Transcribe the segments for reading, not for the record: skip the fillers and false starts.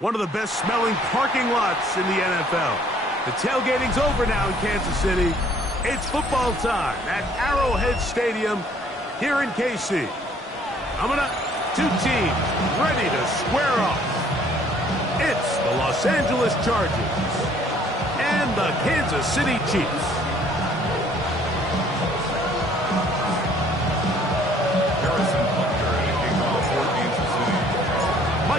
One of the best smelling parking lots in the NFL. The tailgating's over now in Kansas City. It's football time at Arrowhead Stadium here in KC. Coming up, two teams ready to square off. It's the Los Angeles Chargers and the Kansas City Chiefs.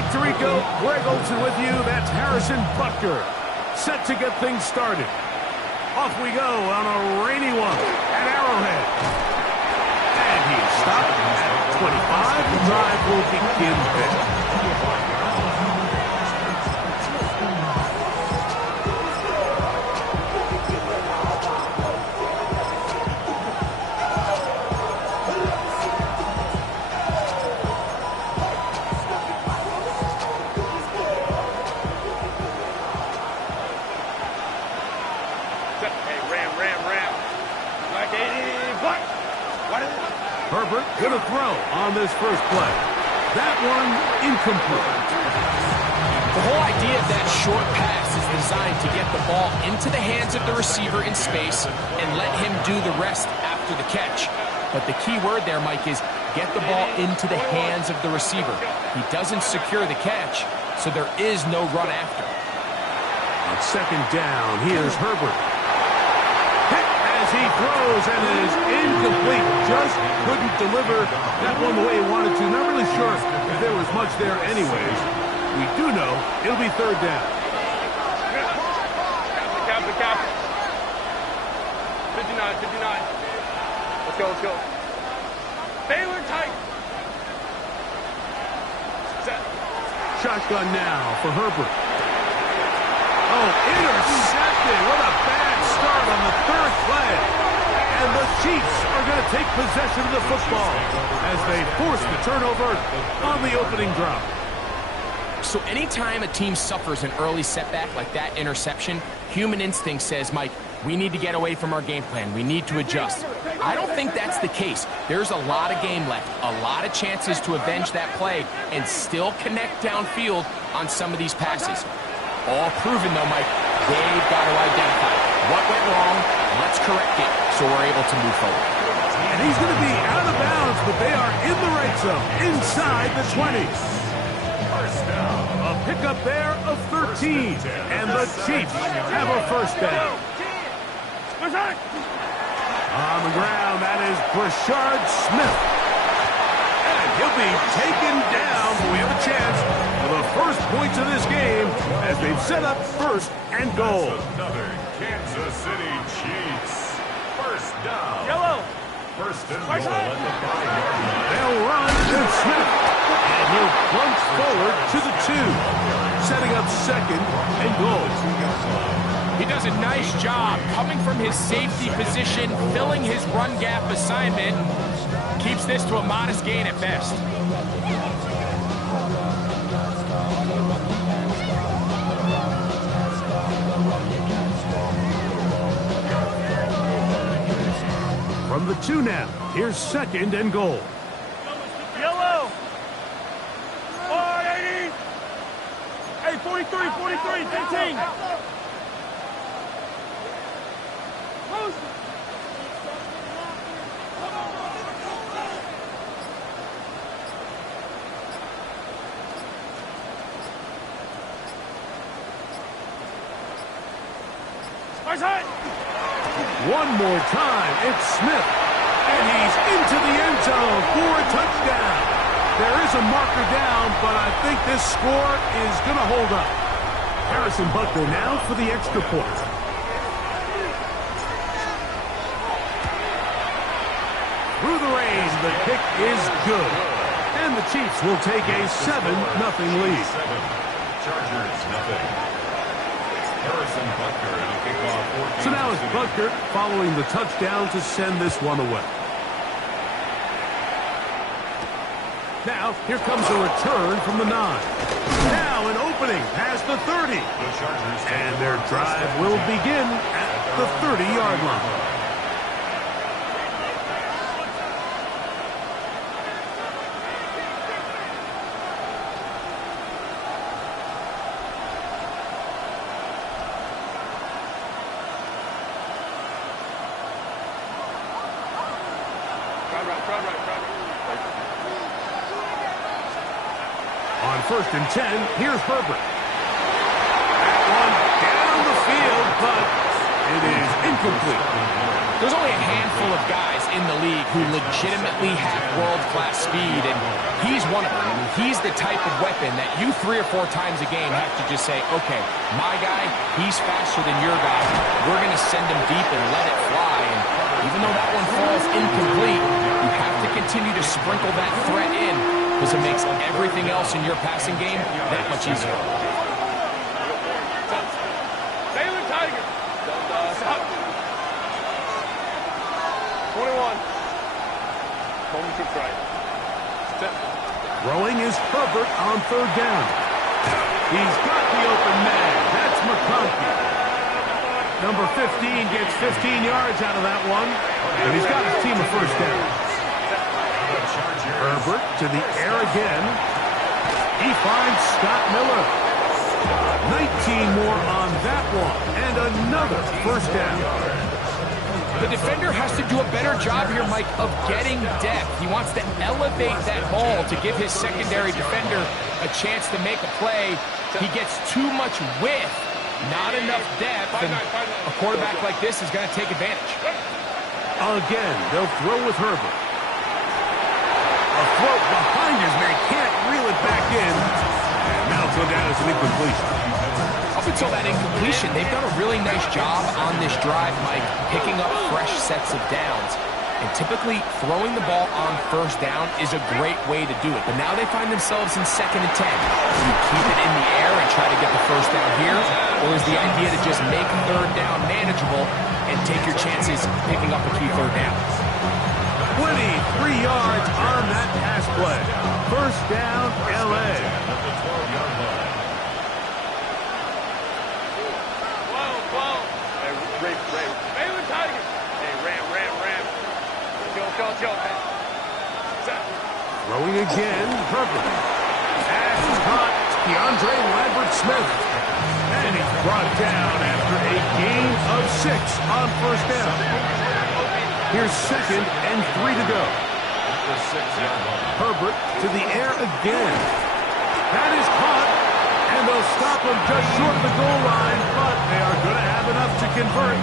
Tirico, Greg Olsen with you. That's Harrison Butker, set to get things started. Off we go on a rainy one at Arrowhead. And he's stopped at 25. The drive will begin there. Herbert going to throw on this first play. That one incomplete. The whole idea of that short pass is designed to get the ball into the hands of the receiver in space and let him do the rest after the catch. But the key word there, Mike, is get the ball into the hands of the receiver. He doesn't secure the catch, so there is no run after. On second down, here's Herbert. He throws and it is incomplete. Just couldn't deliver that one the way he wanted to. Not really sure if there was much there anyways. We do know it'll be third down. Captain. 59. Let's go. Baylor tight. Set. Shotgun now for Herbert. Oh, intercepted. What a bad start on the third play. And the Chiefs are going to take possession of the football as they force the turnover on the opening drop. So anytime a team suffers an early setback like that interception, human instinct says, Mike, we need to get away from our game plan. We need to adjust. I don't think that's the case. There's a lot of game left, a lot of chances to avenge that play and still connect downfield on some of these passes. All proven, though, Mike, they've got to identify what went wrong, let's correct it, so we're able to move forward. And he's going to be out of bounds, but they are in the right zone, inside the 20s. First down. A pickup there of 13, and the Chiefs have a first down. On the ground, that is Brashard Smith. And he'll be taken down, but we have a chance for the first points of this game as they've set up first and goal. Another Kansas City Chiefs. First down. Yellow. First and goal at the 5-yard line. They'll run, and Smith And he'll plunge forward to the 2, setting up second and goal. He does a nice job coming from his safety position, filling his run gap assignment, keeps this to a modest gain at best. From the 2 now, here's second and goal. Yellow. 480. Hey, 43, 43, 15. One more time, it's Smith. And he's into the end zone for a touchdown. There is a marker down, but I think this score is going to hold up. Harrison Butker now for the extra point. Through the range, the kick is good. And the Chiefs will take a 7-0 lead. Chargers, nothing. Harrison Butker and a kickoff. So now it's Butker following the touchdown to send this one away. Now, here comes a return from the 9. Now an opening past the 30. And their drive will begin at the 30-yard line. On 1st and 10, here's Herbert. That one down the field, but it is incomplete. There's only a handful of guys in the league who legitimately have world-class speed, and he's one of them. I mean, he's the type of weapon that you 3 or 4 times a game have to just say, okay, my guy, he's faster than your guy. We're going to send him deep and let it fly. And even though that one falls incomplete, you have to continue to sprinkle that threat in, because it makes everything else in your passing game that much easier. Baylor Tiger. Stop. 21. Home to right. Step. Throwing is Herbert on 3rd down. He's got the open man. That's McConkey. Number 15 gets 15 yards out of that one, and he's got his team a 1st down. Herbert to the air again. He finds Scott Miller. 19 more on that one, and another 1st down. The defender has to do a better job here, Mike, of getting depth. He wants to elevate that ball to give his secondary defender a chance to make a play. He gets too much width, not enough depth, and a quarterback like this is going to take advantage. Again, they'll throw with Herbert. A throw behind his man, can't reel it back in. And now it's going down as an incompletion. Up until that incompletion, they've done a really nice job on this drive, Mike, picking up fresh sets of downs. And typically, throwing the ball on 1st down is a great way to do it. But now they find themselves in 2nd and 10. Do you keep it in the air and try to get the 1st down here? Or is the idea to just make 3rd down manageable and take your chances picking up a key 3rd down? 23 yards on that pass play. 1st down, L.A. Baylor Tigers. Hey, ram. Go. Throwing again, Herbert. Pass is caught. DeAndre Lambert-Smith. And he's brought down after a gain of 6 on 1st down. Here's 2nd and 3 to go. Herbert to the air again. That is caught. And they'll stop him just short of the goal line, but they are going to have enough to convert.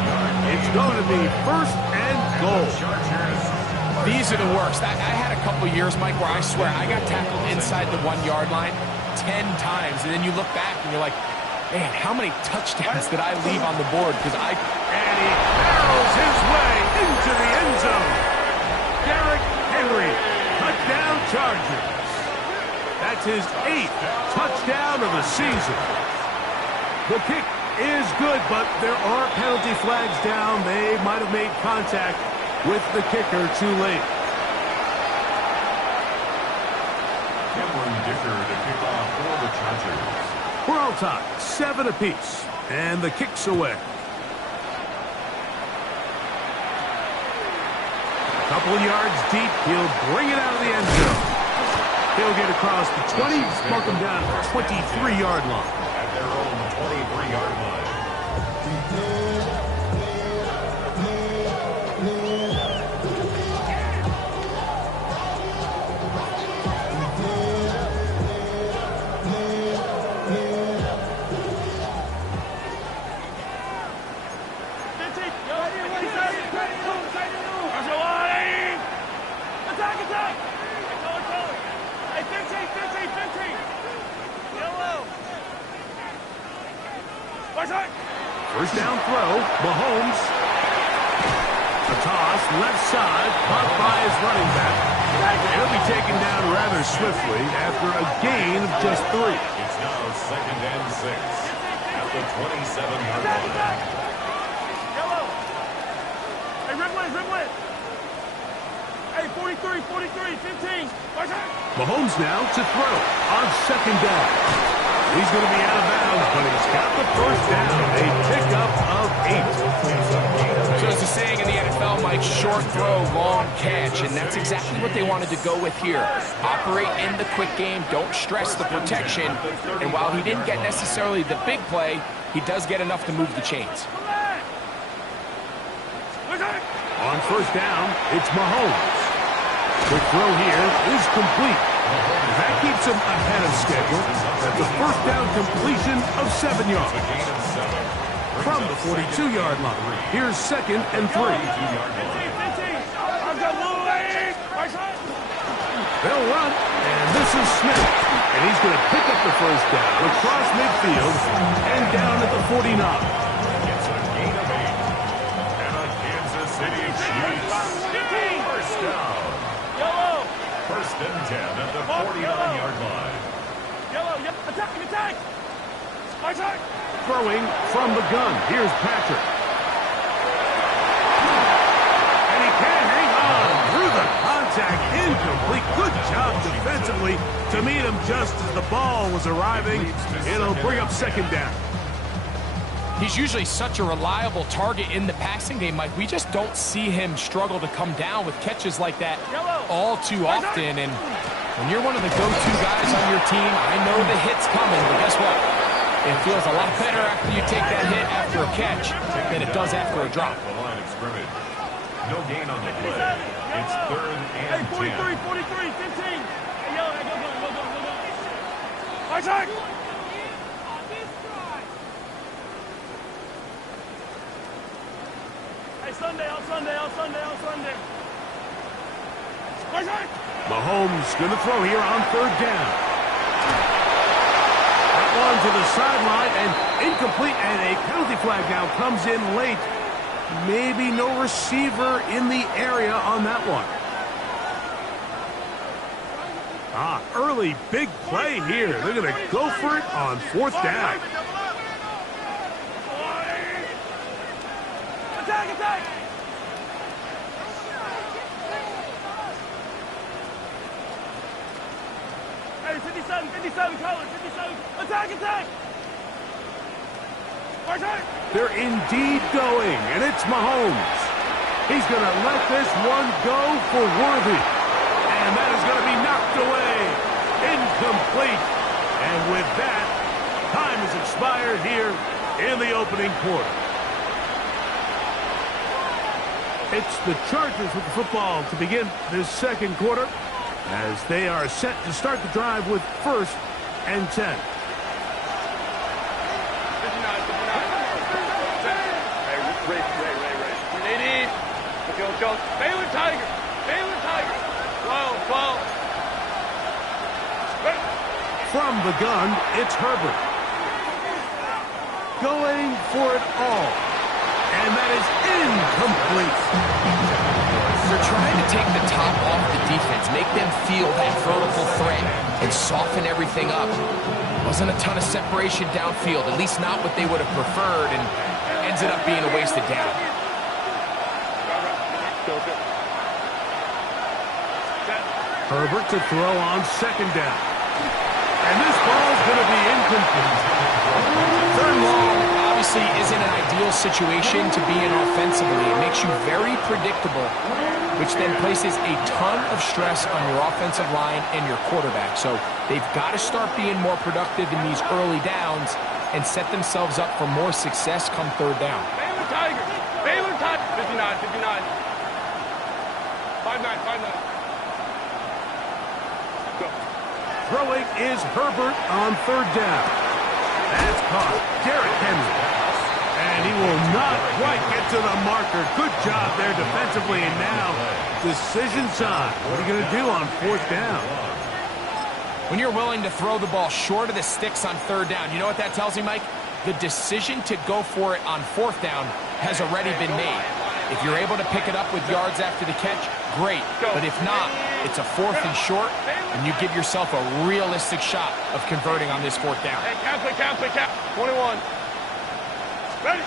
It's going to be 1st and goal. These are the worst. I had a couple years, Mike, where I swear I got tackled inside the 1-yard line 10 times, and then you look back and you're like, man, how many touchdowns did I leave on the board? And he barrels his way into the end zone. Derrick Henry, touchdown Chargers. his 8th touchdown of the season. The kick is good, but there are penalty flags down. They might have made contact with the kicker too late. Dicker to kick off for the Chargers. We're all tied, 7 apiece, and the kick's away. A couple of yards deep, he'll bring it out of the end zone. He'll get across the 20, mark him down at the 23-yard line. At their own 23-yard line. First down throw, Mahomes. A toss, left side, caught by his running back. He'll be taken down rather swiftly after a gain of just 3. It's now 2nd and 6 at the 27-yard line. Yellow. Hey, Ridley. Hey, 43, 15. Mahomes now to throw on 2nd down. He's going to be out of bounds, but he's got the first down. A pickup of 8. So as the saying in the NFL, Mike, short throw, long catch, and that's exactly what they wanted to go with here. Operate in the quick game, don't stress the protection, and while he didn't get necessarily the big play, he does get enough to move the chains. On first down, it's Mahomes. The throw here is complete. That keeps him ahead of schedule. That's a first down completion of 7 yards. From the 42-yard line, here's 2nd and 3. They'll run, and this is Smith. And he's going to pick up the first down across midfield and down at the 49. It's a gain of 8. And a Kansas City Chiefs first down. First and 10 at the 49-yard line. Attack! Throwing from the gun. Here's Patrick. And he can hang on through the contact. Incomplete. Good job defensively to meet him just as the ball was arriving. It'll bring up 2nd down. He's usually such a reliable target in the passing game, Mike. We just don't see him struggle to come down with catches like that all too often. And when you're one of the go-to guys on your team, I know the hit's coming, but guess what? It feels a lot better after you take that hit after a catch than it does after a drop. The line of scrimmage. No gain on the play. It's 3rd and 10. 43, 15. Hey, yo, go. Attack! Hey, Sunday. Mahomes going to throw here on 3rd down. That one to the sideline and incomplete, and a penalty flag now comes in late. Maybe no receiver in the area on that one. Early big play here. They're going to go for it on 4th down. Attack! Hey, 57, color, 57. Attack! They're indeed going, and it's Mahomes. He's going to let this one go for Worthy. And that is going to be knocked away. Incomplete. And with that, time has expired here in the opening quarter. It's the Chargers with the football to begin this 2nd quarter as they are set to start the drive with 1st and 10. Ray. Jones. Baylor Tiger. 12. From the gun, it's Herbert. Going for it all. And that is incomplete. They're trying to take the top off the defense, make them feel that vertical threat. and soften everything up. Wasn't a ton of separation downfield, at least not what they would have preferred, and ends it up being a wasted down. Herbert to throw on second down. And this ball's going to be incomplete. Third and long obviously isn't an ideal situation to be in offensively. It makes you very predictable, which then places a ton of stress on your offensive line and your quarterback. So they've got to start being more productive in these early downs and set themselves up for more success come third down. Baylor Tigers. Baylor Tigers. 59, 59. 5-9, 5-9. Throwing is Herbert on third down. That's caught. Derrick Henry. And he will not quite get to the marker. Good job there defensively. And now, decision time. What are you going to do on fourth down? When you're willing to throw the ball short of the sticks on third down, you know what that tells me, Mike? The decision to go for it on fourth down has already been made. If you're able to pick it up with yards after the catch, great. But if not, it's a fourth and short, and you give yourself a realistic shot of converting on this fourth down. Hey, count. 21. Ready?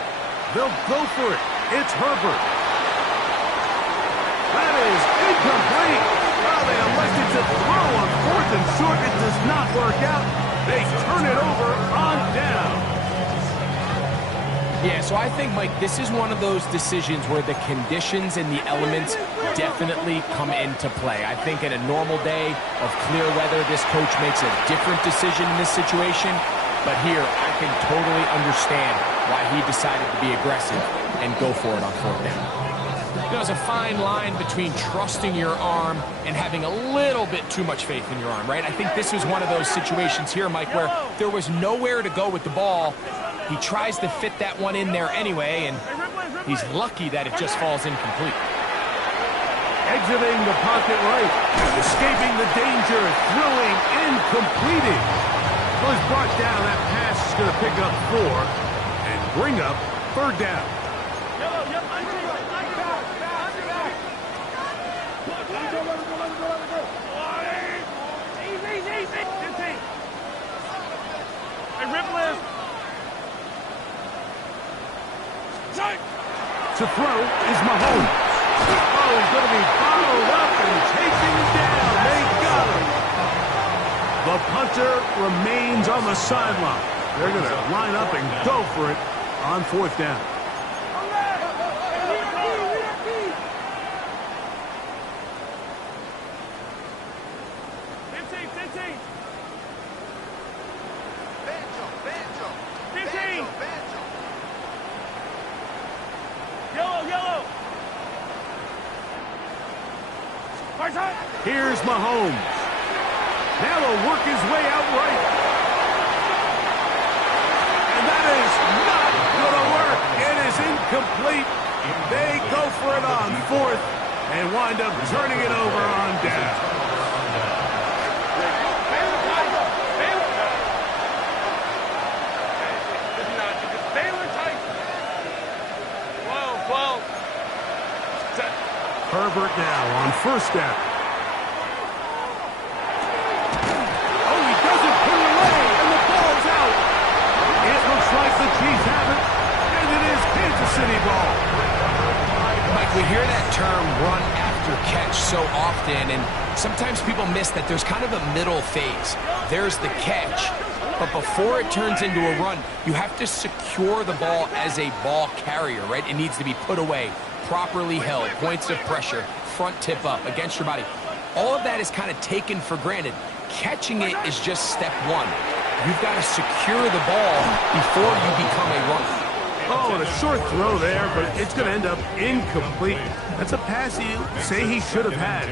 They'll go for it. It's Herbert. That is incomplete. Well, they elected to throw on fourth and short. It does not work out. They turn it over on down. Yeah, so I think, Mike, this is one of those decisions where the conditions and the elements definitely come into play. I think in a normal day of clear weather, this coach makes a different decision in this situation. But here, I can totally understand why he decided to be aggressive and go for it on fourth down. You know, there's a fine line between trusting your arm and having a little bit too much faith in your arm, right? I think this was one of those situations here, Mike, where there was nowhere to go with the ball. He tries to fit that one in there anyway, and he's lucky that it just falls incomplete. Exiting the pocket right, escaping the danger, throwing in, completing. Was brought down. That pass is going to pick up 4 and bring up third down. To throw is Mahomes. Oh, he's going to be followed up and chasing down. They got him. The punter remains on the sideline. They're going to line up and go for it on fourth down. Here's Mahomes. Now he'll work his way out right. And that is not going to work. It is incomplete. They go for it on fourth and wind up turning it over on down. Herbert now on first down. Oh, he doesn't put it away, and the ball's out. It looks like the Chiefs have it, and it is Kansas City ball. Mike, we hear that term run after catch so often, and sometimes people miss that there's kind of a middle phase. There's the catch, but before it turns into a run, you have to secure the ball as a ball carrier, right? It needs to be put away, properly held, points of pressure, front tip up against your body. All of that is kind of taken for granted. Catching it is just step one. You've got to secure the ball before you become a runner. Oh, and a short throw there, but it's going to end up incomplete. That's a pass you say he should have had.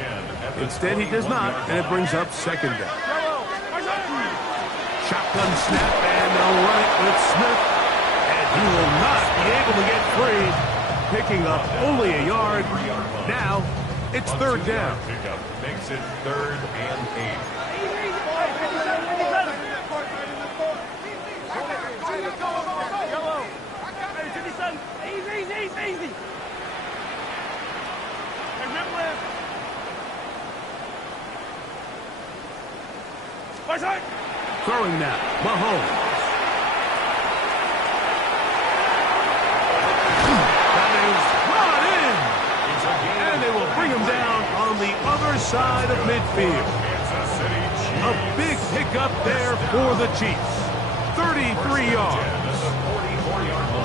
Instead, he does not, and it brings up second down. Shotgun snap, and they'll run it with Smith, and he will not be able to get free. Picking up only a yard. Now, it's third down. Pickup makes it 3rd and 8. Easy. Throwing now, Mahomes. That is brought in. And they will bring him down on the other side of midfield. A big pickup there for the Chiefs. 33 yards.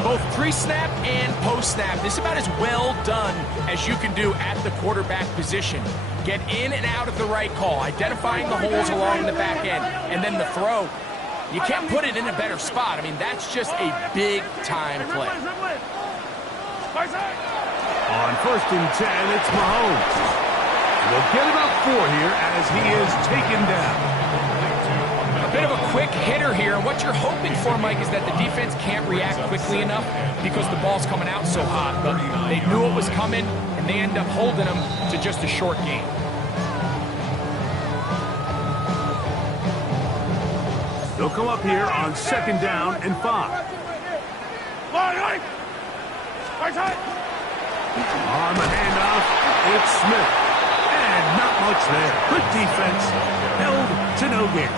Both pre-snap and post-snap. This is about as well done as you can do at the quarterback position. Get in and out of the right call, identifying the holes along the back end, and then the throw. You can't put it in a better spot. I mean, that's just a big-time play. On 1st and 10, it's Mahomes. We'll get it up 4 here as he is taken down. A bit of a quick hitter here. What you're hoping for, Mike, is that the defense can't react quickly enough because the ball's coming out so hot. But they knew it was coming, and they end up holding them to just a short game. They'll come up here on 2nd down and 5. On the handoff, it's Smith. And not much there. Good defense. Held to no gain.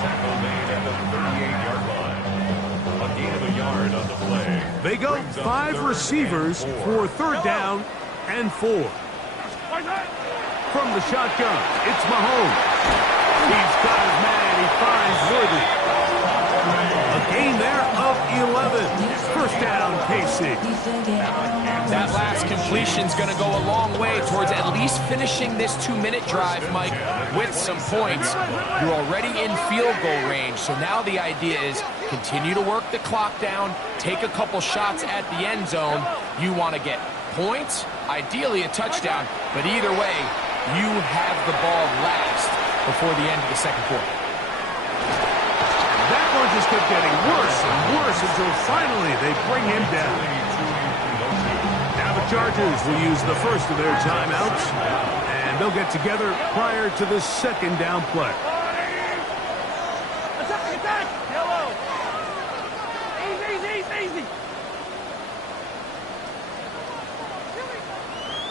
They go 5 receivers for 3rd down and 4. From the shotgun, it's Mahomes. He's got his man. He finds Worthy. A gain there of 11. 1st down, KC. That last completion's going to go a long way towards at least finishing this 2-minute drive, Mike, with some points. You're already in field goal range, so now the idea is continue to work the clock down, take a couple shots at the end zone. You want to get points, ideally a touchdown, but either way, you have the ball last before the end of the 2nd quarter. That one just kept getting worse and worse until finally they bring him down. Now the Chargers will use the first of their timeouts, and they'll get together prior to the 2nd down play. Attack! Yellow! Easy!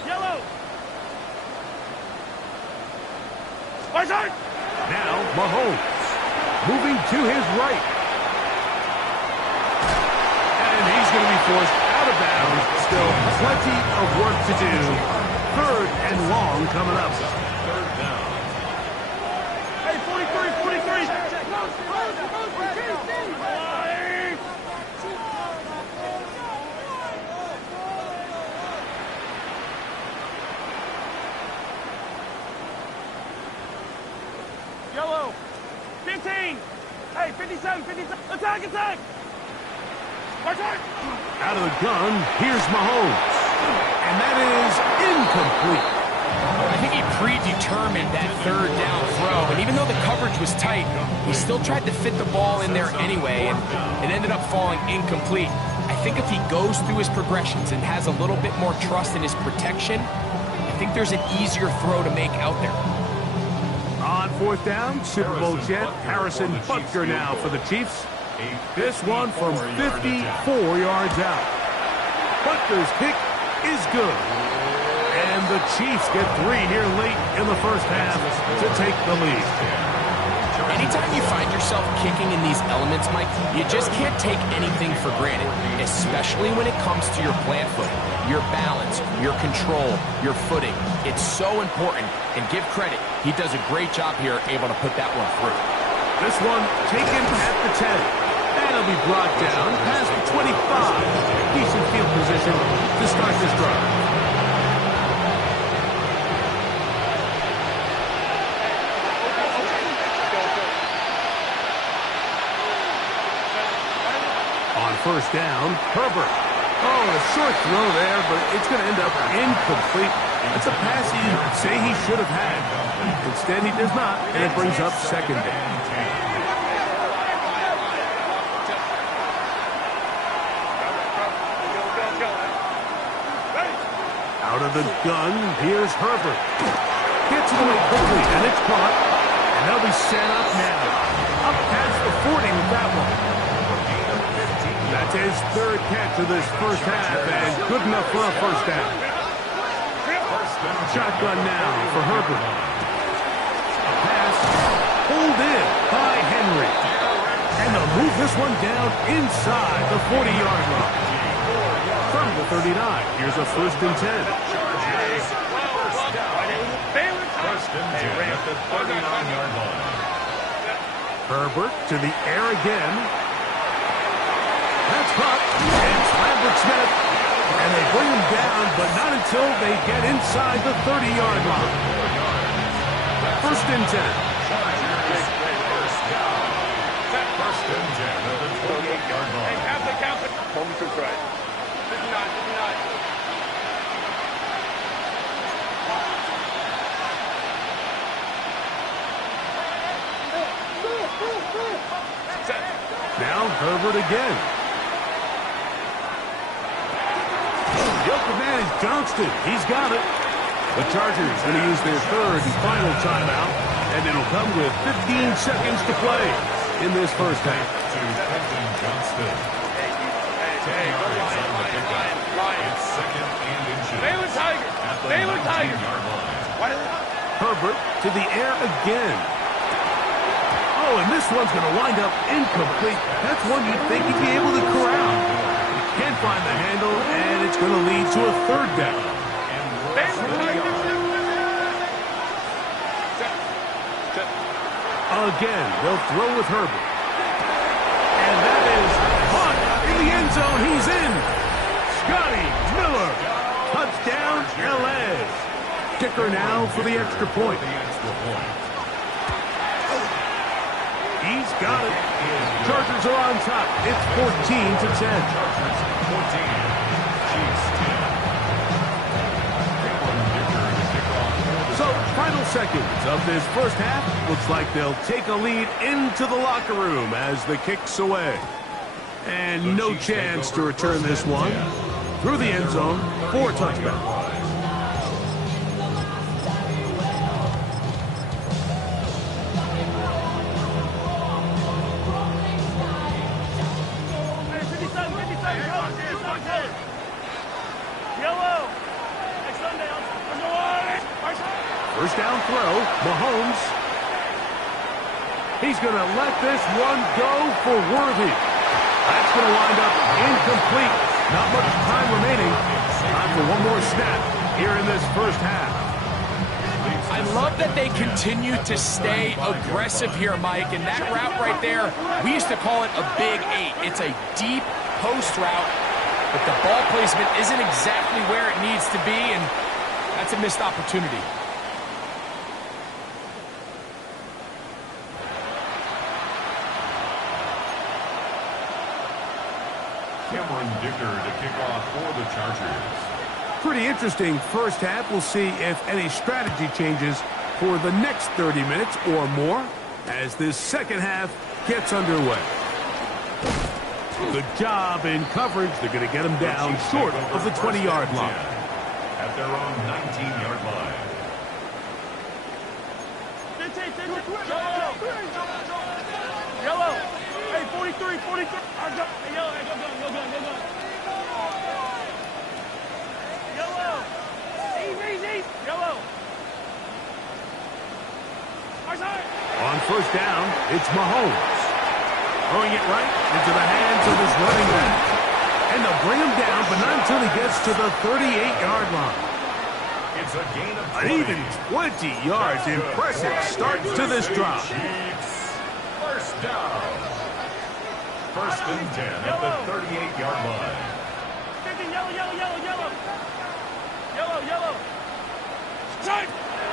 Yellow! Now Mahomes. Moving to his right. And he's going to be forced out of bounds. Still plenty of work to do. 3rd and long coming up. Hey, 43! Yellow! 15! Hey, 57! Attack! Out of the gun, here's Mahomes. And that is incomplete. I think he predetermined that 3rd down throw, and even though the coverage was tight, he still tried to fit the ball in there anyway, and it ended up falling incomplete. I think if he goes through his progressions and has a little bit more trust in his protection, I think there's an easier throw to make out there. On 4th down, Super Bowl champ Harrison Butker now for the Chiefs. This one from 54 yards out. Butker's kick is good. And the Chiefs get 3 here late in the 1st half to take the lead. Anytime you find yourself kicking in these elements, Mike, you just can't take anything for granted, especially when it comes to your plant foot, your balance, your control, your footing. It's so important, and give credit. He does a great job here able to put that one through. This one taken at the 10. And it'll be brought down past the 25. Decent field position to start this drive. On 1st down, Herbert. Oh, a short throw there, but it's going to end up incomplete. It's a pass you'd say he should have had. Instead, he does not, and it brings up 2nd down. Out of the gun, here's Herbert. Gets it away quickly, and it's caught. And they'll be set up now. Up past the 40 with that one. That's his 3rd catch of this 1st half, and good enough for a 1st down. Shotgun now for Herbert. A pass pulled in by Henry. And they'll move this one down inside the 40-yard line. From the 39, here's a 1st and 10. First and 10 at the 39-yard line. Herbert to the air again. That's caught. It's Lambert Smith. And they bring him down, but not until they get inside the 30-yard line. 1st and 10. First and 10 at the 28-yard line. Count it. Moment to try. 59, 59. Now Herbert again. The open man is Johnston. He's got it. The Chargers going to use their 3rd and final timeout, and it'll come with 15 seconds to play in this first half. To Quentin Johnston. 10 yards on the pickup. It's 2nd and inches. Baylor Tiger. At the Baylor Tiger. 19-yard line. Herbert to the air again. Oh, and this one's going to wind up incomplete. That's one you'd think he'd be able to corral. Can't find the handle, and it's going to lead to a 3rd down. Again, they'll throw with Herbert. And that is caught in the end zone. He's in. Scotty Miller. Touchdown, L.A. Kicker now for the extra point. He's got it. Chargers are on top. It's 14-10. Chargers 14. Chiefs 10. So, final seconds of this first half. Looks like they'll take a lead into the locker room as the kick's away. And no chance to return this one. Through the end zone for a touchdown. First down throw, Mahomes. He's going to let this one go for Worthy. That's going to wind up incomplete. Not much time remaining. Time for one more snap here in this first half. I love that they continue to stay aggressive here, Mike, and that route right there, we used to call it a big 8. It's a deep post route, but the ball placement isn't exactly where it needs to be, and that's a missed opportunity. Dicker to kick off for the Chargers. Pretty interesting first half. We'll see if any strategy changes for the next 30 minutes or more as this second half gets underway. Good job in coverage. They're going to get them down short of the 20-yard line. At their own 19-yard line. 15, Yellow. Hey, 43, 43. Hey, yellow, hey, go gun. Yellow. Easy. Yellow. On first down, it's Mahomes. Throwing it right into the hands of his running back. And they'll bring him down, but not until he gets to the 38-yard line. It's a gain of 20. An even 20 yards. Impressive start to this drive. First down. First and 10 at the 38-yard line. 50, yellow.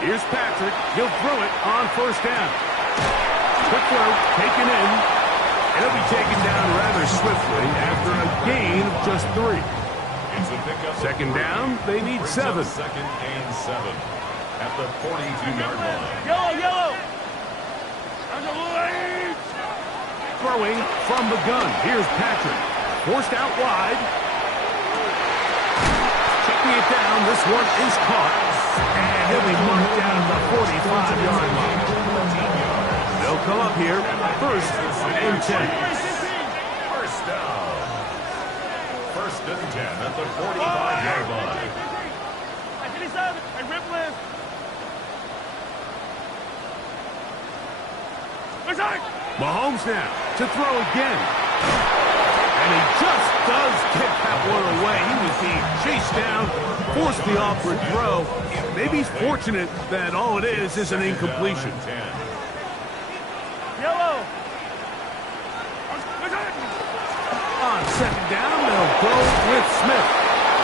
Here's Patrick. He'll throw it on first down. Quick throw, taken in. And he'll be taken down rather swiftly after a gain of just 3. It's a pickup. Second down, they need 7. Second and 7 at the 42-yard line. Yellow. Throwing from the gun. Here's Patrick. Forced out wide. Checking it down. This one is caught. And he'll be marked down at the 45-yard line. They'll come up here. First and 10. First down. First and 10 at the 45-yard line. 57. Hey, Ripley. Mahomes now to throw again. And he just does get that one away. He was being chased down, forced the awkward throw. Maybe he's fortunate that all it is an incompletion. Yellow. On second down, they'll go with Smith.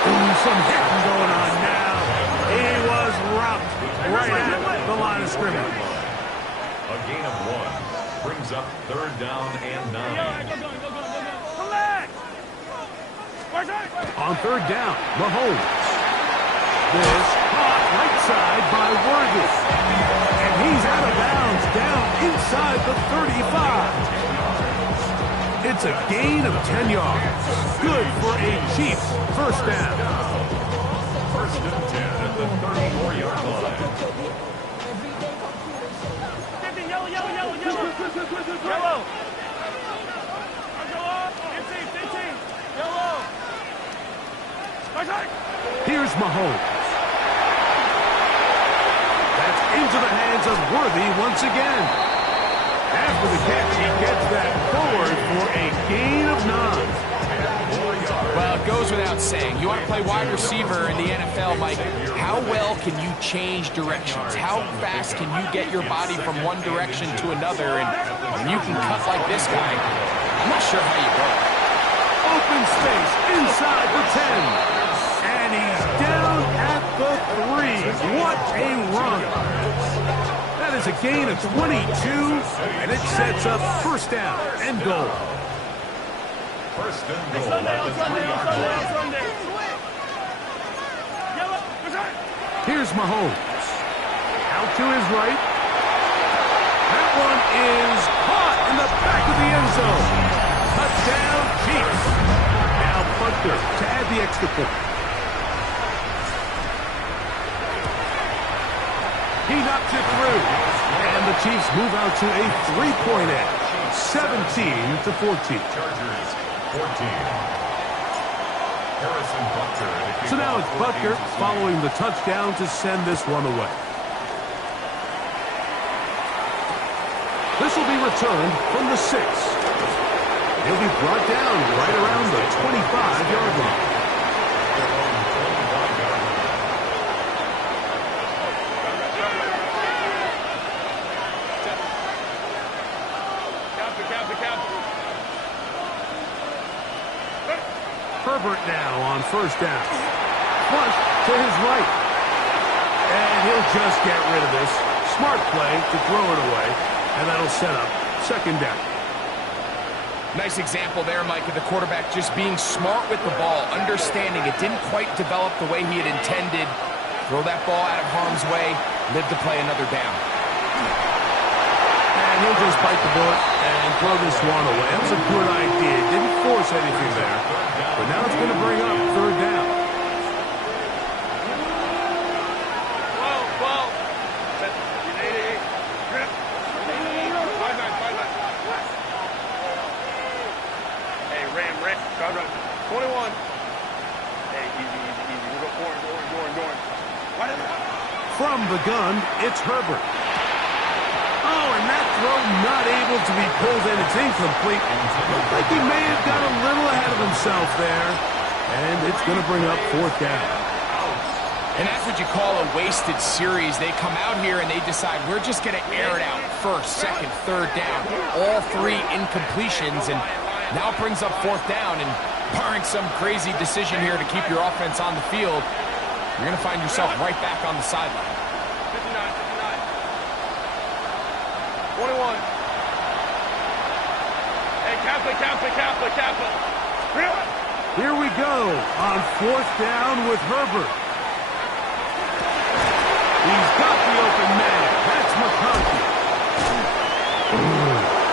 Ooh, some hitting going on now. He was rocked right at the line of scrimmage. A gain of 1 brings up 3rd down and 9. On 3rd down, Mahomes. This caught right side by Worthy. And he's out of bounds down inside the 35. It's a gain of 10 yards. Good for a Chiefs first down. 1st and 10 at the 34-yard line. Yellow. Yellow. Here's Mahomes. That's into the hands of Worthy once again. After the catch, he gets that forward for a gain of 9. Well, it goes without saying. You want to play wide receiver in the NFL, Mike. How well can you change directions? How fast can you get your body from one direction to another? And you can cut like this guy. I'm not sure how you go. Open space inside the 10. And he's down at the 3. What a run. That is a gain of 22, and it sets up first down and goal. 1st and goal at the 3-yard line. Here's Mahomes. Out to his right. That one is caught in the back of the end zone. Touchdown, Chiefs. Now Butker to add the extra point. He knocks it through. And the Chiefs move out to a 3-point edge. 17-14. Chargers 14. Harrison Butker. So now it's Butker following the touchdown to send this one away. This will be returned from the 6. He'll be brought down right around the 25-yard line. Herbert now on first down. Flush to his right. And he'll just get rid of this. Smart play to throw it away. And that'll set up second down. Nice example there, Mike, of the quarterback just being smart with the ball, understanding it didn't quite develop the way he had intended. Throw that ball out of harm's way, live to play another down. And he'll just bite the bullet and throw this one away. That was a good idea. Didn't force anything there. But now it's going to bring up third down. Hey, Ram. 21. Hey, easy. We'll go Goring. From the gun, it's Herbert. Oh, and that throw not able to be pulled in. It's incomplete. Looked like he may have got a little ahead of himself there. And it's going to bring up fourth down. And that's what you call a wasted series. They come out here and they decide we're just going to air it out. First, second, third down. All 3 incompletions. And now it brings up fourth down. And barring some crazy decision here to keep your offense on the field, you're going to find yourself right back on the sideline. 21. Hey, Kappa. Here we go on fourth down with Herbert. He's got the open man. That's McConkey.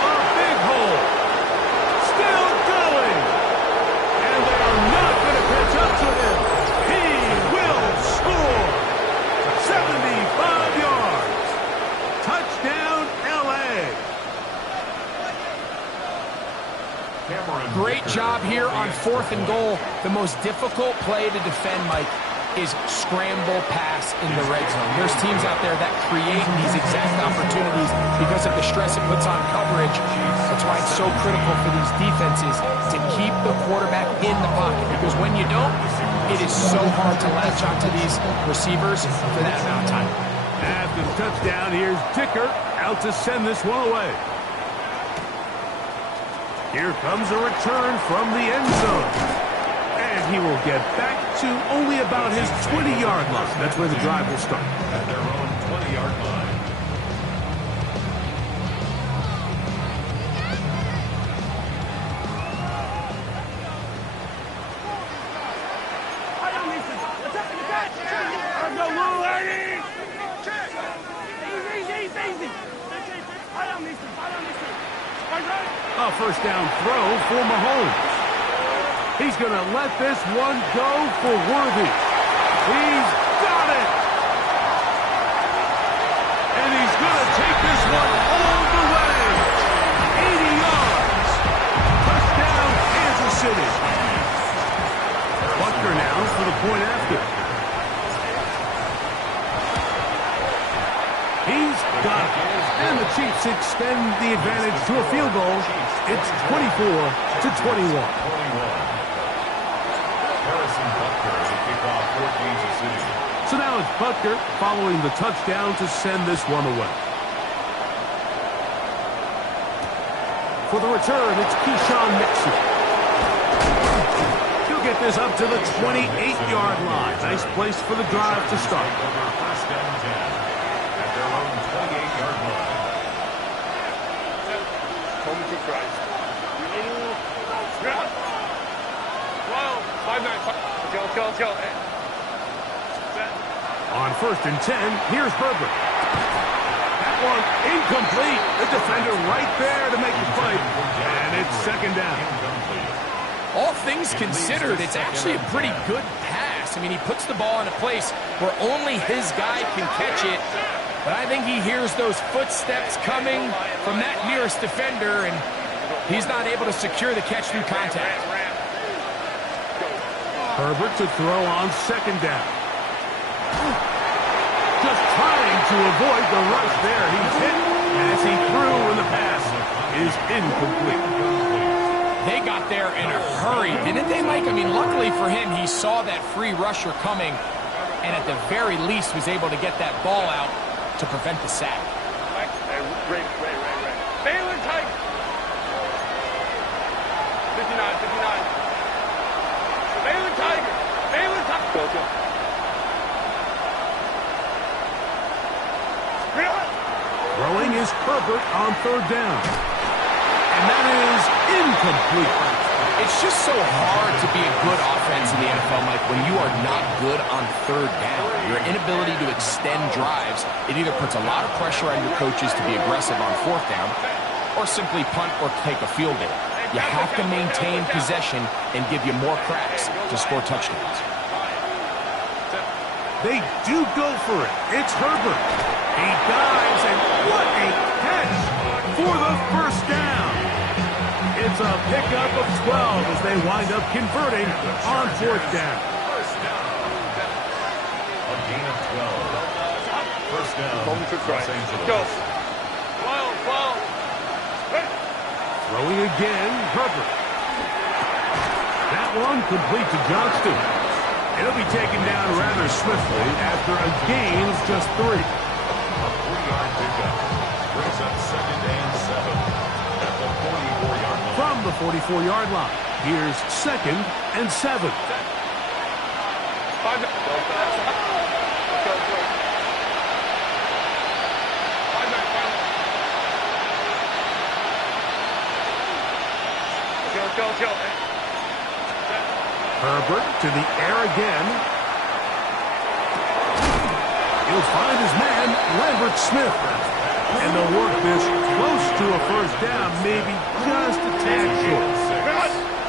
A big hole. Still going. And they are not going to catch up to him. He will score. 75 yards. Touchdown, L.A. Great job here on 4th and goal. The most difficult play to defend, Mike. is scramble pass in the red zone. There's teams out there that create these exact opportunities because of the stress it puts on coverage. That's why it's so critical for these defenses to keep the quarterback in the pocket, because when you don't, it is so hard to latch onto these receivers for that amount of time. After the touchdown, here's Dicker out to send this one away. Here comes a return from the end zone. And he will get back to only about his 20-yard line. That's where the drive will start. At their own 20-yard line. A first down throw for Mahomes. He's going to let this one go for Worthy. He's got it. And he's going to take this one all the way. 80 yards. Touchdown, Kansas City. Butker now for the point after. He's got it. And the Chiefs extend the advantage to a field goal. It's 24-21. So now it's Butker following the touchdown to send this one away. For the return, it's Keyshawn Nixon. He'll get this up to the 28-yard line. Nice place for the drive to start. First down 10 at their own 28-yard line. Let's go. On first and 10, here's Herbert. That one incomplete. The defender right there to make the play. And it's second down. All things considered, it's actually a pretty good pass. I mean, he puts the ball in a place where only his guy can catch it. But I think he hears those footsteps coming from that nearest defender, and he's not able to secure the catch through contact. Herbert to throw on second down. Just trying to avoid the rush there. He's hit as he threw, and the pass is incomplete. They got there in a hurry, didn't they, Mike? I mean, luckily for him, he saw that free rusher coming, and at the very least was able to get that ball out to prevent the sack. Ray. Baylor Tiger. 59. Baylor Tiger. Go. Throwing is Herbert on third down. And that is incomplete. It's just so hard to be a good offense in the NFL, Mike, when you are not good on third down. Your inability to extend drives, it either puts a lot of pressure on your coaches to be aggressive on fourth down or simply punt or take a field goal. You have to maintain possession and give you more cracks to score touchdowns. They do go for it. It's Herbert. He dives, and what a catch for the first down. It's a pickup of 12 as they wind up converting on fourth down. A gain of 12. First down, Los Angeles. Go. Throwing again, Herbert. That one complete to Johnston. It'll be taken down rather swiftly after a gain of just 3. A 3-yard pickup brings up second and 7 at the 44-yard line. From the 44-yard line, here's second and 7. Go. Herbert to the air again. He'll find his man, Lambert Smith. And they'll work this close to a first down, maybe just a tad short.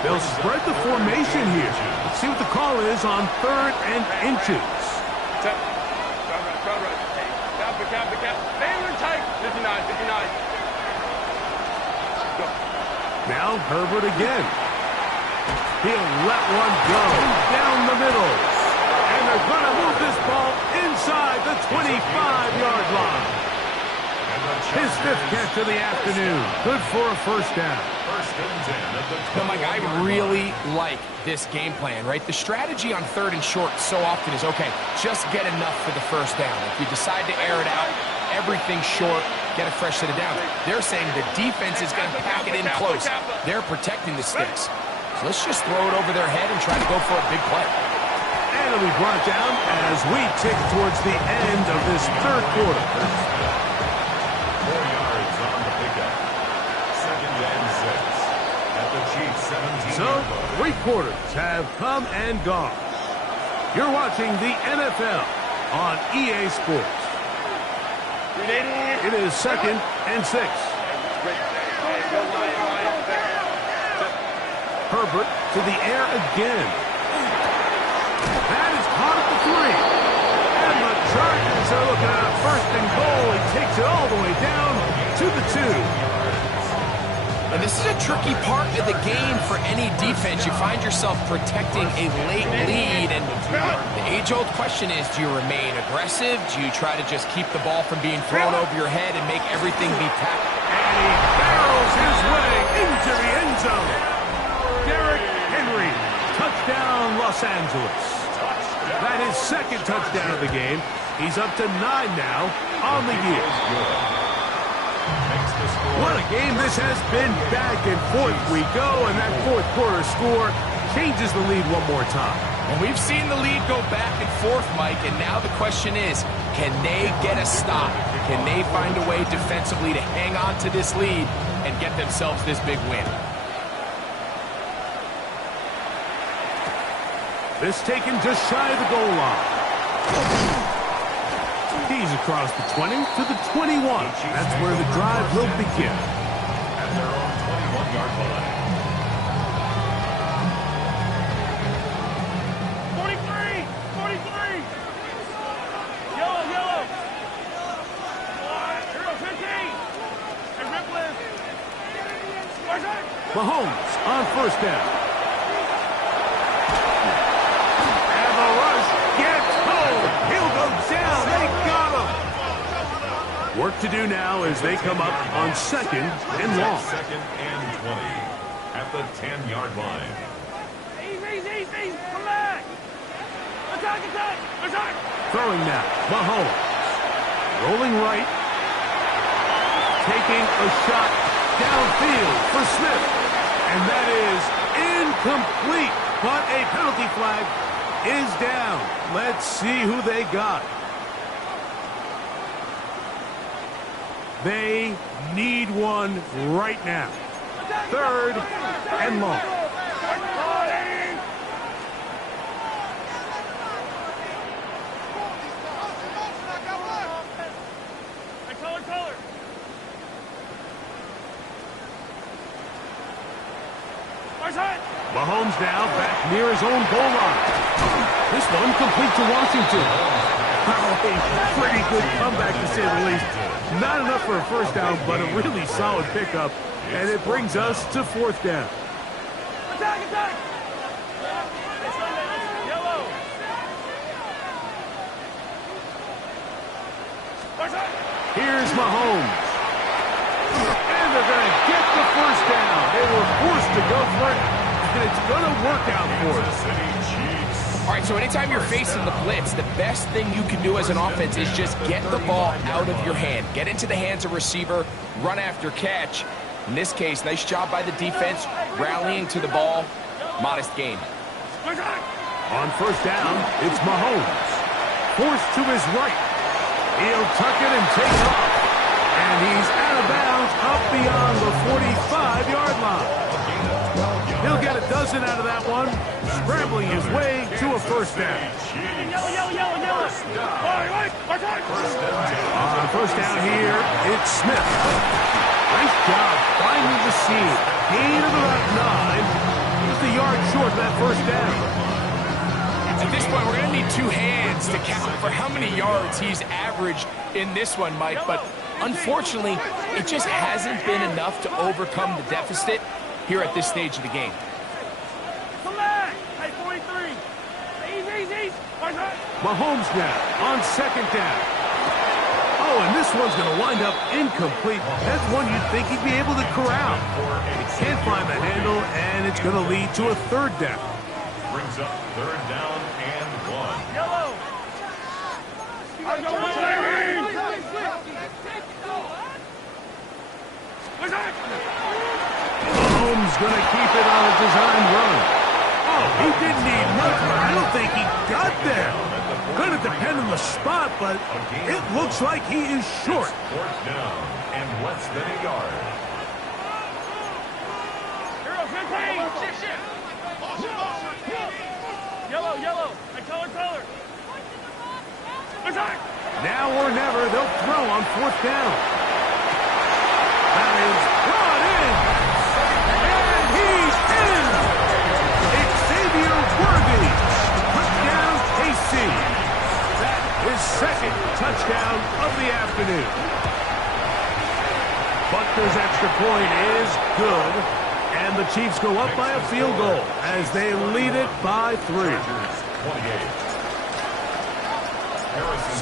They'll spread the formation here. Let's see what the call is on third and inches. Now Herbert again. He'll let one go down the middle. And they're going to move this ball inside the 25-yard line. His 5th catch of the afternoon. Good for a first down. First and 10 at the 20. Mike, I really like this game plan, right? The strategy on 3rd and short so often is, okay, just get enough for the first down. If you decide to air it out, everything short, get a fresh set of downs. They're saying the defense is going to pack it in close. They're protecting the sticks. So let's just throw it over their head and try to go for a big play. And it'll be brought down as we tick towards the end of this 3rd quarter. 4 yards on the pickup. 2nd and 6 at the Chiefs 17. So, 3 quarters have come and gone. You're watching the NFL on EA Sports. It is 2nd and 6. Herbert to the air again. That is caught at the 3. And the Chargers are looking at a 1st and goal. He takes it all the way down to the 2. And this is a tricky part of the game for any defense. You find yourself protecting a late lead, and the age-old question is, do you remain aggressive? Do you try to just keep the ball from being thrown over your head and make everything be tackled? And he barrels his way into the end zone. Derrick Henry, touchdown Los Angeles. That is 2nd touchdown of the game. He's up to 9 now on the year. What a game this has been. Back and forth we go, and that 4th quarter score changes the lead one more time. And we've seen the lead go back and forth, Mike, and now the question is, can they get a stop? Can they find a way defensively to hang on to this lead and get themselves this big win? This taken just shy of the goal line. He's across the 20 to the 21. That's where the drive will begin. At their own 21-yard line. 43! 43! Yellow, yellow! Here goes 15! And Ripland! Mahomes on 1st down. And the rush gets home. He'll go down. They got him. Work to do now as they come up on 2nd and long. 2nd and 20 at the 10-yard line. Easy! Come back! Attack! Throwing now. Mahomes. Rolling right. Taking a shot downfield for Smith. And that is incomplete. But a penalty flag is down. Let's see who they got. They need one right now. 3rd and long. Color. Mahomes now back near his own goal line. This one complete to Washington. A pretty good comeback to say the least. Not enough for a first down, but a really solid pickup. And it brings us to 4th down. Attack! Yellow! Here's Mahomes. And they're going to get the first down. They were forced to go for it, and it's going to work out for us. All right, so anytime you're facing the blitz, the best thing you can do as an offense is just get the ball out of your hand. Get into the hands of receiver, run after catch. In this case, nice job by the defense, rallying to the ball. Modest gain. On 1st down, it's Mahomes. Forced to his right. He'll tuck it and take off. And he's out of bounds up beyond the 45-yard line. He'll get a dozen out of that one, scrambling his way to a first down. Yellow! On 1st down here, it's Smith. Nice job finding the seam. Gain of about 9. Just a yard short of that first down. At this point, we're going to need 2 hands to count for how many yards he's averaged in this one, Mike. But unfortunately, it just hasn't been enough to overcome the deficit here at this stage of the game. Come back! Hey, 43! Mahomes now on second down. Oh, and this one's going to wind up incomplete. That's one you'd think he'd be able to corral. He can't find the handle, and it's going to lead to a third down. Brings up third down and 1. Yellow. Mahomes going to keep it on a design run. Oh, he didn't need much, but I don't think he got there. Going to depend on the spot, but it looks like he is short. Fourth down and less than a yard. Yellow, yellow. And color. Now or never, they'll throw on fourth down. That is brought in. And he's in. It's Xavier Worthy. Touchdown, KC. That is second touchdown of the afternoon. Buckner's extra point is good. And the Chiefs go up by a field goal as they lead it by 3.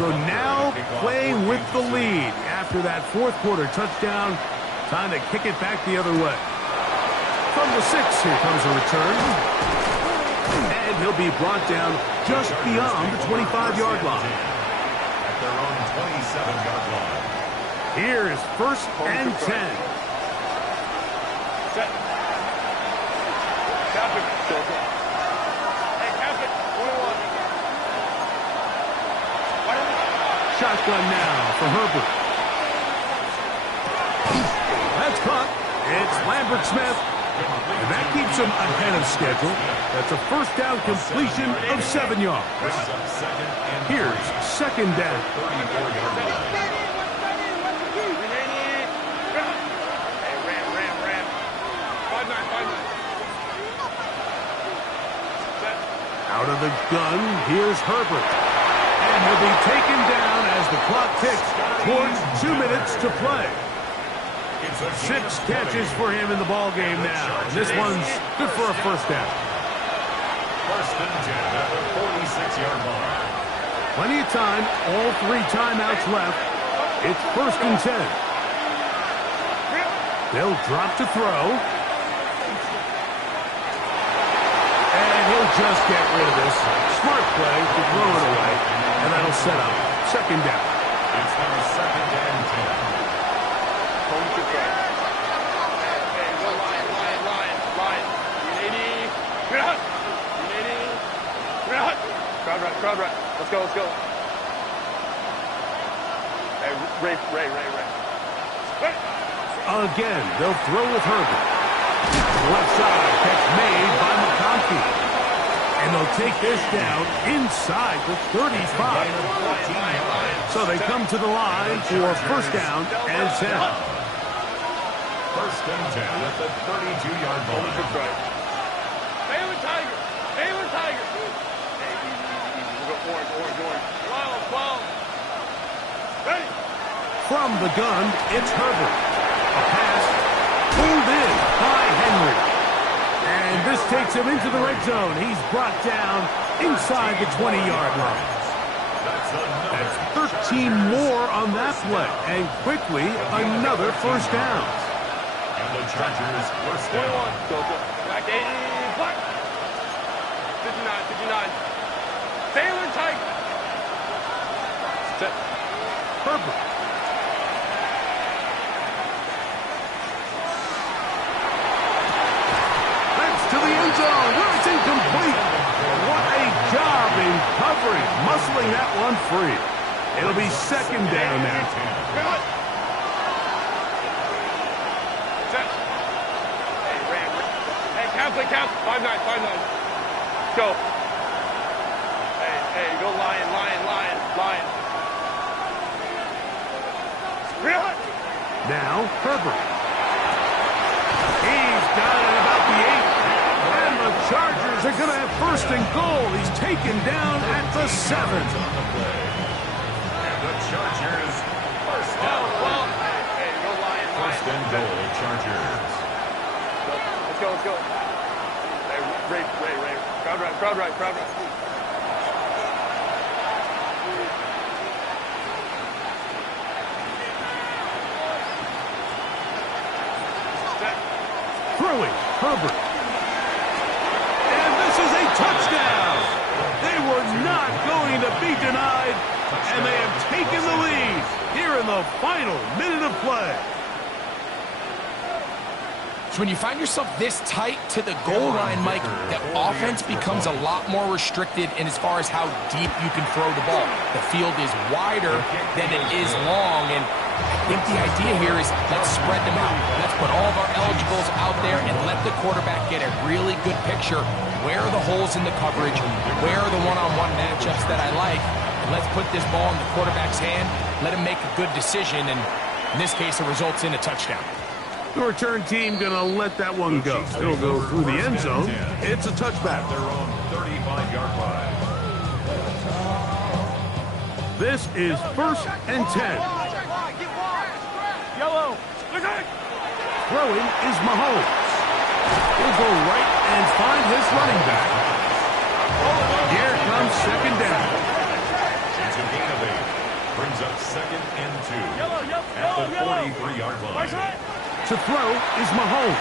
So now playing with the lead after that fourth quarter touchdown. Time to kick it back the other way. From the 6, here comes a return. And he'll be brought down just beyond the 25-yard line. At their own 27-yard line. Here is first and 10. Shotgun now for Herbert. That's caught. It's Lambert Smith. And that keeps him ahead of schedule. That's a first down completion of 7 yards. Here's second down. 34-yard line. Out of the gun, here's Herbert. And he'll be taken down as the clock ticks towards 2 minutes to play. 6 catches for him in the ball game now. And this one's good for a first down. First and 10 at the 46-yard line. Plenty of time, all 3 timeouts left. It's first and 10. They'll drop to throw. And he'll just get rid of this. Smart play to throw it away. And that'll set up second down. It's now second and 10. Home to play. Hey, go line. 380. Crowd right. Let's go. Hey, Ray. Again, they'll throw with Herbert. Left side, catch made by McConkey. And they'll take this down inside the 35. So they come to the line for first down and 10. First and 10 at the 32-yard line. Baylor Tiger. Hey, easy. We'll go orange. 12. Ready. From the gun, it's Herbert. A pass pulled in by Henry. And this takes him into the red zone. He's brought down inside the 20-yard line. That's 13 more on that play. And quickly, another first down. And the Chargers first down. Go. Back 80. Black. 59. Baylor Tiger. Set. Herbert. To the end zone, where it's incomplete. What a job in covering, muscling that one free. It'll be second down now. Hey, count. 5-9. Go. Hey, go lion. Now, Herbert. He's got it about the 8. And the Chargers are going to have first and goal. He's taken down at the 7. And the Chargers first down. Hey, go lion. First and goal, Chargers. Let's go. Hey, Ray. Crowd right. Throwing, Herbert. And this is a touchdown. They were not going to be denied, and they have taken the lead here in the final minute of play. So when you find yourself this tight to the goal line, Mike, the offense becomes a lot more restricted in as far as how deep you can throw the ball. The field is wider than it is long, and I think the idea here is let's spread them out. Let's put all of our eligibles out there and let the quarterback get a really good picture. Where are the holes in the coverage? Where are the one-on-one matchups that I like? And let's put this ball in the quarterback's hand, let him make a good decision, and in this case, it results in a touchdown. The return team going to let that one go. It'll go through the end zone. It's a touchback. Their own 35-yard line. This is 1st and 10. Yellow. Throwing is Mahomes. He'll go right and find his running back. Here comes 2nd down. It's a gain of 8. Brings up 2nd and 2. At the 43-yard line. To throw is Mahomes.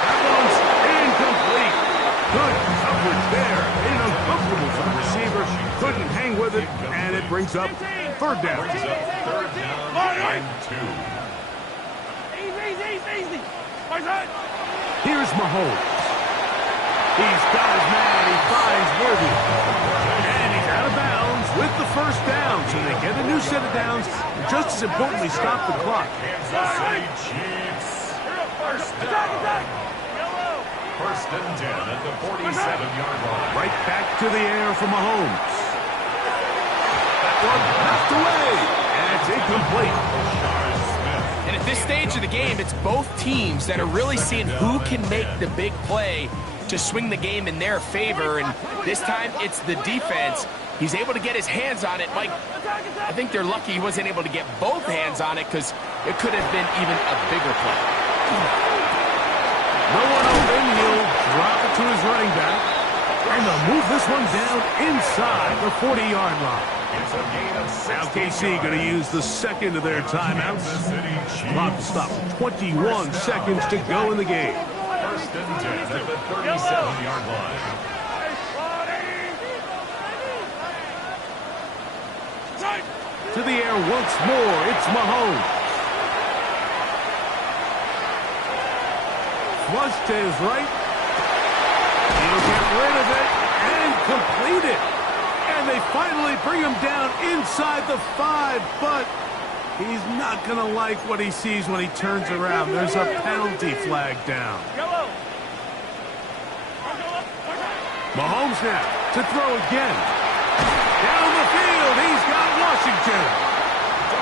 That one's incomplete. Good coverage there. Made it uncomfortable for the receiver. Couldn't hang with it, and it brings up 3rd down. Brings up 3rd down and 2. Easy. Here's Mahomes. He's got his man. He finds Worthy. And he's out of bounds with the 1st down. So they get a new set of downs. And just as importantly, stop the clock. Kansas City Chiefs. 1st down. 1st and 10 at the 47-yard line. Right back to the air for Mahomes. That one knocked away. And it's incomplete. And at this stage of the game, it's both teams that are really seeing who can make the big play to swing the game in their favor, and this time it's the defense. He's able to get his hands on it. Mike, I think they're lucky he wasn't able to get both hands on it because it could have been even a bigger play. No one open. He'll drop it to his running back, and they'll move this one down inside the 40-yard line. It's a gain of 6. Now KC going to use the 2nd of their timeouts. Clock stopped. 21 seconds to go in the game. 1st and 10 at the 37-yard line. To the air once more. It's Mahomes. Flush to his right. He'll get rid of it and complete it. And they finally bring him down inside the 5, but he's not going to like what he sees when he turns around. There's a penalty flag down. Mahomes now to throw again. Down the field, he's got Washington.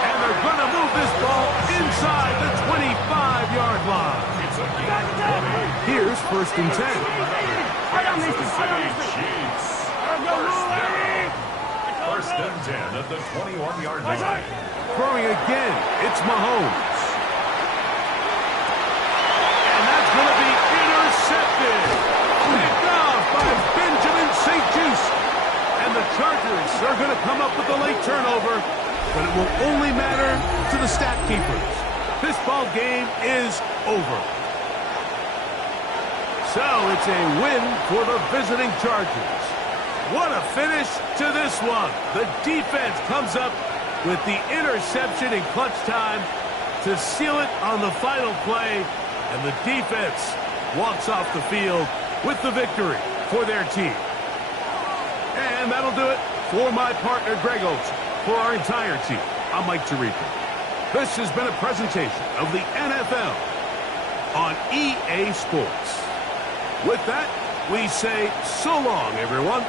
And they're going to move this ball inside the 25-yard line. Here's 1st and 10. Kansas City Chiefs. 1st and 10 at the 21-yard line. Throwing again, it's Mahomes. And that's going to be intercepted. Picked off by Benjamin St. Juice. And the Chargers are going to come up with a late turnover, but it will only matter to the stat keepers. This ball game is over. So it's a win for the visiting Chargers. What a finish to this one. The defense comes up with the interception in clutch time to seal it on the final play, and the defense walks off the field with the victory for their team. And that'll do it for my partner, Greg Olson. For our entire team, I'm Mike Tirico. This has been a presentation of the NFL on EA Sports. With that, we say so long, everyone.